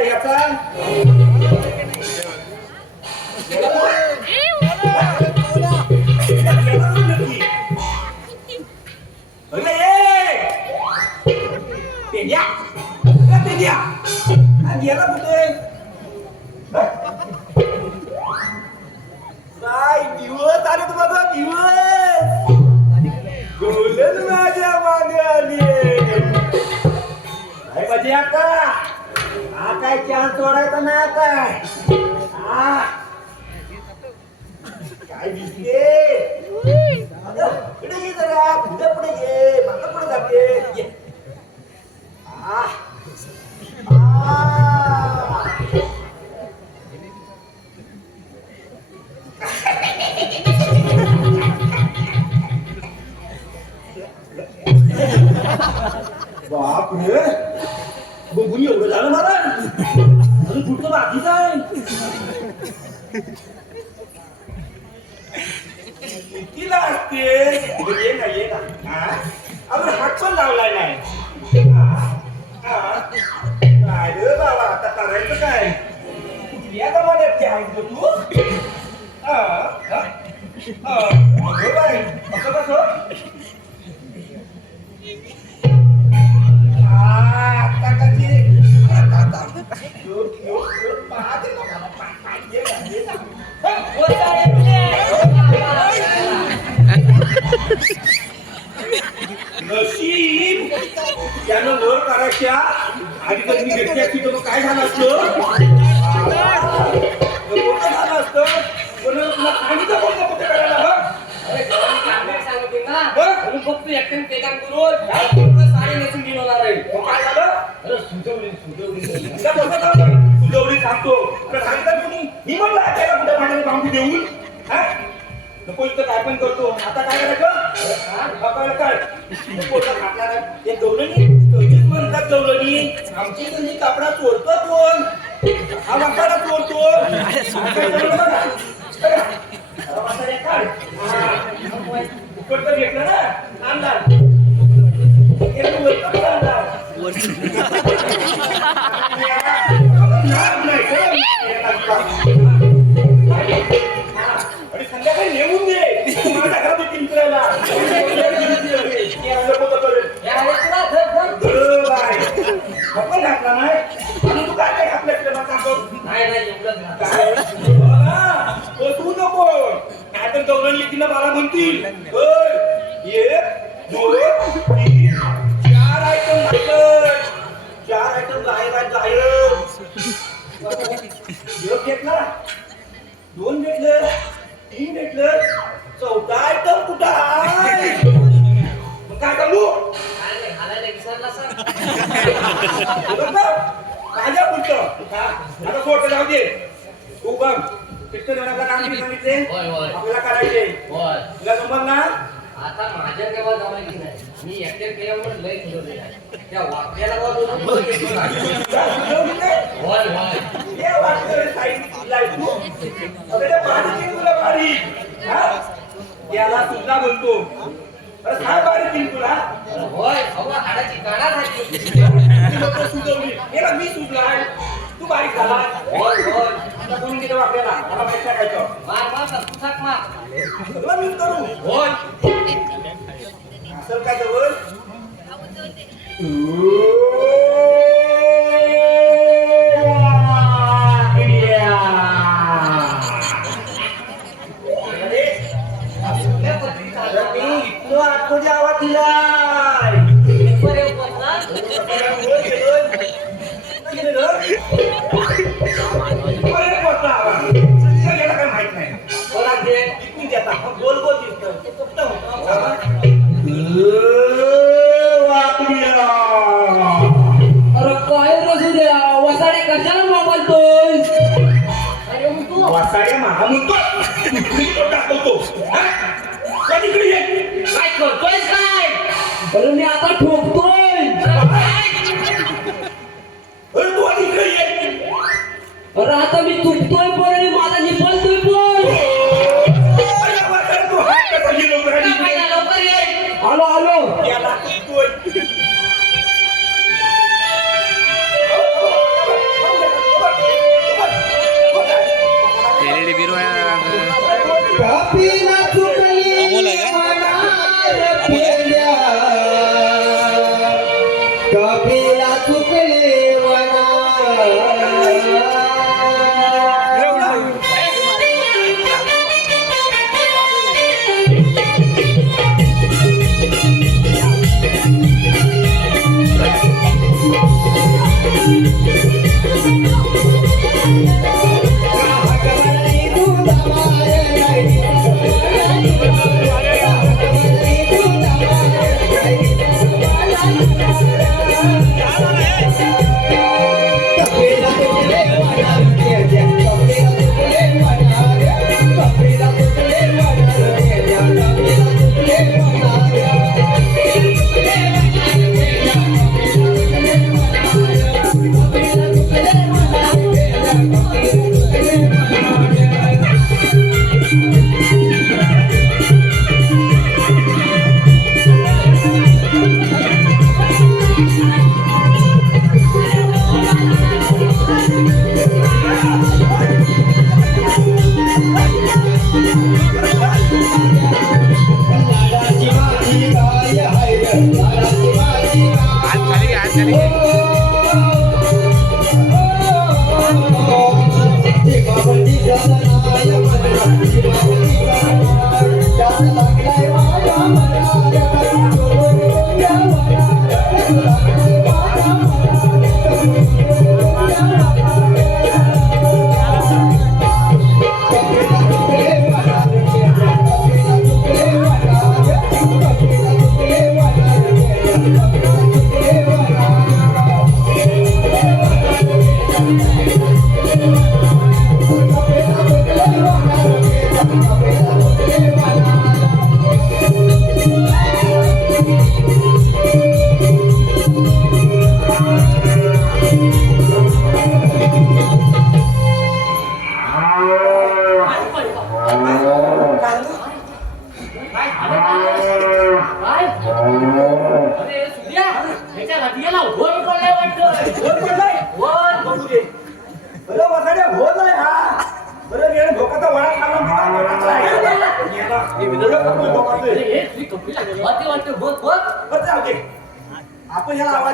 याचा काही चान्स सोडायचा ना काय काय दिसते? अगं, पुढे ये जरा पुढे पुढे ये. मला पुढे जाते. ये. आ. बापरे. बघून एवढं झालं मला. अजून पुढचं बाकीच आहे कितीला असते ये ना ये ना हा? अजून हात पण लावलाय नाही हा? हा? काय रे बाबा आता करायचं काय कुठल्या जमान्यात आहे ग तू हा? हा? हा. अगं बाई, असं कसं Ah, आता कशी नशीब. त्यानं वर करायच्या आधी जर मी घेतली असती तर मग काय झालं असतं? मोठं झालं असतं. पण तुला सांगितलं कोणतं मोठं करायला? अरे घराने कामगार सांगते ना. बरं. म्हणून फक्त एकट्याने ते काम करून पूर्ण साडी नेसून घेऊन होणार आहे. मग काय झालं? सुजवली सुजवली. सांगतो. तर सांगितलं तुम्ही मी म्हणलं आपल्याला कुठे पाण्याने देऊन? हा? नको इथं काय पण करतो. आता काय करायचं? बापाला काय कधीच म्हणतात गवलनी आमची तुम्ही कपडा चोरतो कोण? हा वाकडा चोरतो. तर घेतलं ना? आमदार नाही नाही? हो तो नको काय तर मला म्हणतील एक दोन तीन चार आयटम चार आयटम आहेत एक घेतला दोन घेतलं तीन घेतलं चौथा आयटम कुठं काय करू विसरला सर सोड जाऊ दे. तू बघ कृष्ण काम सांगितले होय, होय. आपल्याला करायचे होय. तुला जमत ना? आता माझ्या जमायची नाही. मी एकट्या लय त्या वाक्याला बा बोलून बोलत येतो ना. तुला सुचवली नाही? होय होय. हे वाटतं साईड दिलाय तू अरे ते बारीक आहे तुला बारीक. हा? याला तुला बोलतो. अरे काय बारीक आहे तुला. अरे होय अहो हाडाची काढा झाली. ती लोकं सुचवली मी. सुचलाय तू बारीक झाला होय होय आता कोण गेलं वाकड्याला मला माहीत नाही काय तो. मार मार सर तुझाक मार सगळं मीच करू होय असेल काय जवळ अरे आता मी तुटतोय पण आणि माझा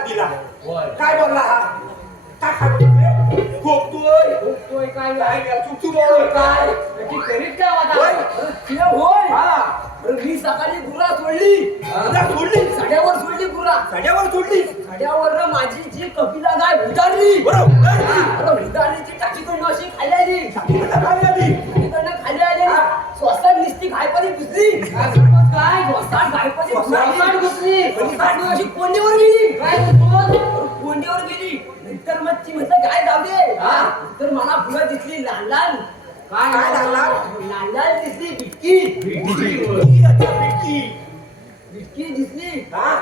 दिला. काय बोलला हा? काय खोकतोय. काय काय काय? करीत काय वाटा होय. हा मी सकाळी गुरा सोडली. तुला सोडली. साड्यावर सोडली गुरा. साड्यावर सोडली. साड्यावर माझी जी कपिला गाय उतारली. बरोबर अरे उतारलीची टाकीकडनं अशी खाली आली. तिकडनं काय झाली टाकीकडनं खाली आली. स्वस्तात निसती घायपरी घुसली. काय घुसली कोंडीवर गेली. काय कोंडीवर गेली? नंतर मग ती म्हटलं काय जाऊ दे. तर मला फुलं दिसली लाल लाल. काय लाल लाल? लाल लाल दिसली बिटकी ही बिटकी दिसली. हा?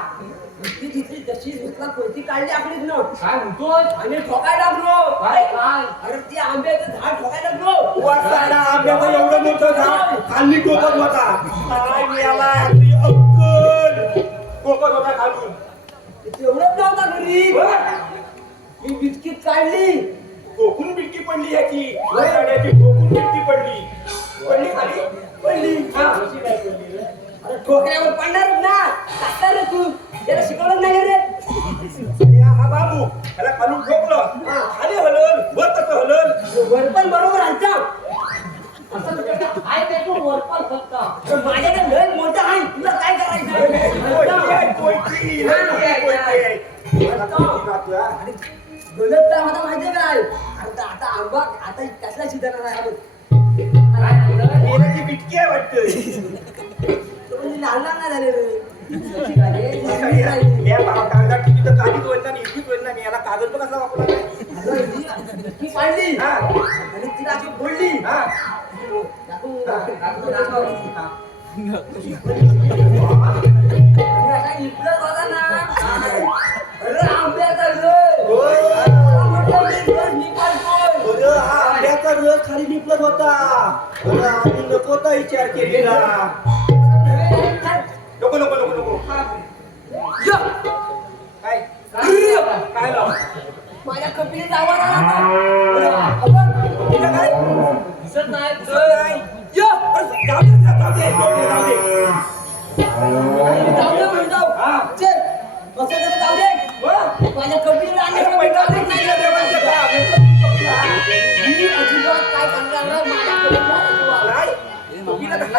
बिटकी दिसली तशीच उचला कोणती काढली आकडीत न काय म्हणतोय? आणि ठोकायला लागलो. काय? काय? अरे ती आंब्याचं झाड ठोकायला लागलो. वासाडा आंब्याचं एवढं मोठं झाड खाली टोकत होता. काय मिळाला आपली अक्कल. टोकत होता खालून तेवढंच नव्हता घरी. मी बिस्किट काढली. टोकून बिट्टी पडली याची. टोकून बिट्टी पडली. पडली खाली? पडली. हा. अरे ठोकऱ्यावर पडणार ना. टाकणार रे तू? त्याला शिकवलं नाही रे. हा बाबू त्याला खालून ठोकलं. खाली हलल वर कसं हलल वर पण बरोबर तुझ्याकडे आहे काय तू वर पण फक्त. पण माझ्याकडे लय मोठं आहे. तुला काय करायचं? कोयती आहे. मला गलत काय काय आता आता आंबा आता कसला शिजणार आहे. काय? तेलाची बिटकी आहे वाटतं? म्हणजे झाले कागदात तर इतकीच याला कागद पण वापरला पाडली. हा. आणि तिला अशी हा. बघा ना. हा. खाली होता. आम्ही नकोचा विचार केलेला. नको नको नको नको य काय य काय लाव माझ्या कपिलेचा आवाज आला आपण तिला काय दिसत नाही दिसत नाही य जाऊ दे जाऊ दे जाऊ दे जाऊ दे जाऊ दे जाऊ दे माझ्या कपिलेला आले पैसा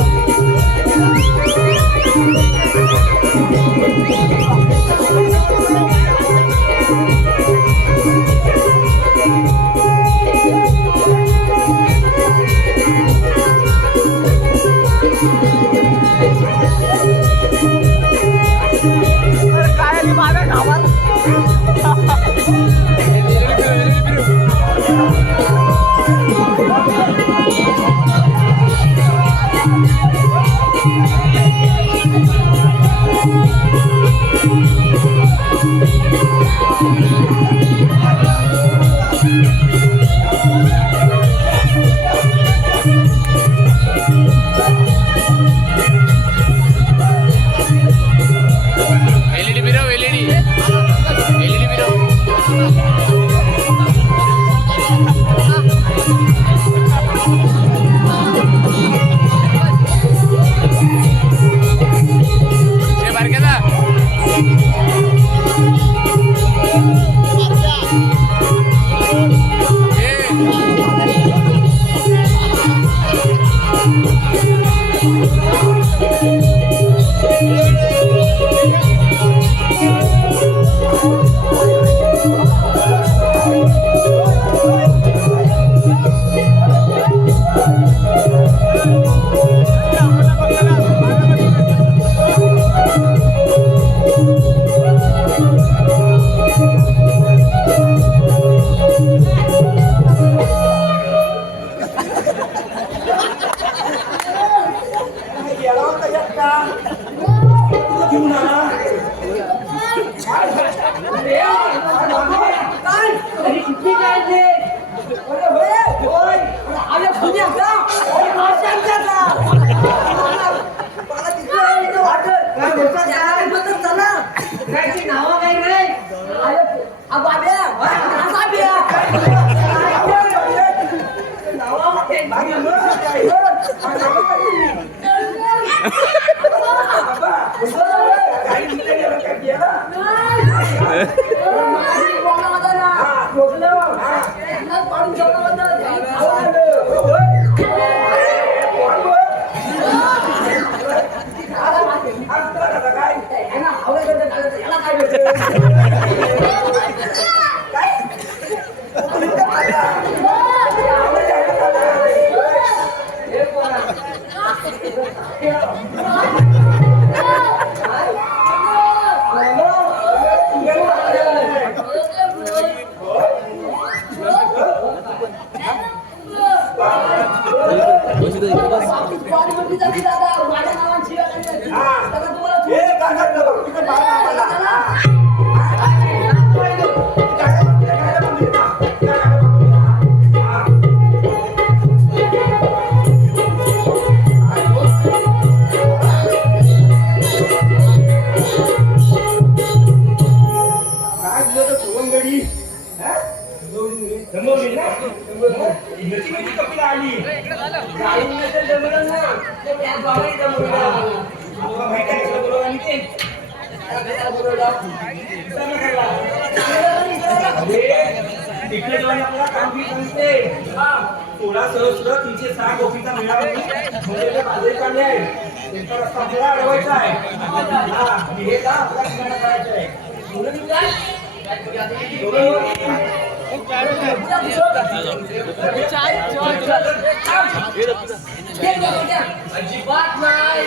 you. Aí eu, सोळा सहस्र तीनशे सहा गोपीचा मेळा म्हणजे बाजरी चालली आहे त्यांचा रस्ता मला अडवायचा आहे हा हे का आपला ठिकाणा करायचं आहे बोलून काय अजिबात नाही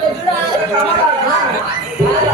再出来好好